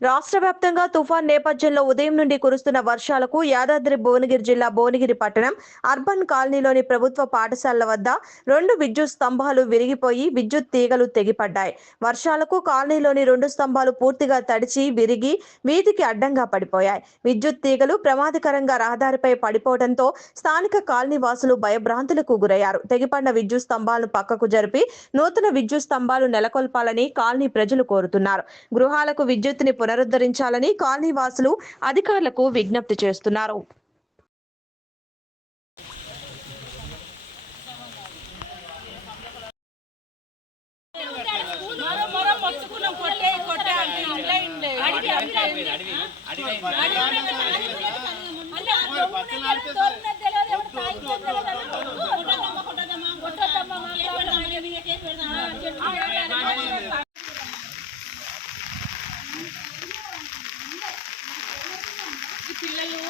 రాష్ట్ర వ్యాప్తంగా తుఫాన్ నేపథ్యంలో ఉదయం నుండి కురుస్తున్న వర్షాలకు యాదాద్రి భువనగిరి జిల్లా భువనగిరి పట్టణం అర్బన్ కాలనీలోని ప్రభుత్వ పాఠశాలల వద్ద రెండు విద్యుత్ స్తంభాలు విరిగిపోయి విద్యుత్ తీగలు తెగిపడ్డాయి. వర్షాలకు కాలనీలోని రెండు స్తంభాలు పూర్తిగా తడిచి విరిగి వీధికి అడ్డంగా పడిపోయాయి. విద్యుత్ తీగలు ప్రమాదకరంగా రహదారిపై పడిపోవడంతో స్థానిక కాలనీ వాసులు భయభ్రాంతులకు గురయ్యారు. తెగిపడిన విద్యుత్ స్తంభాలను పక్కకు జరిపి నూతన విద్యుత్ స్తంభాలు నెలకొల్పాలని కాలనీ ప్రజలు కోరుతున్నారు. గృహాలకు విద్యుత్ని పునరుద్ధరించాలని కాలనీ వాసులు అధికారులకు విజ్ఞప్తి చేస్తున్నారు అంటే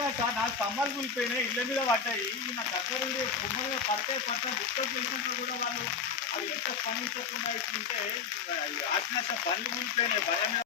ఉంటుంది నా కూలిపోయినాయి ఇళ్ళ మీద పడ్డాయి. నా దగ్గర ఉండి బొమ్మ మీద పడితే బుక్కలు కూడా వాళ్ళు. అవి ఎంత స్పందించకుండా ఇట్లుంటే ఆచినట్టు బండ్లు కూలిపోయినాయి బండ్ల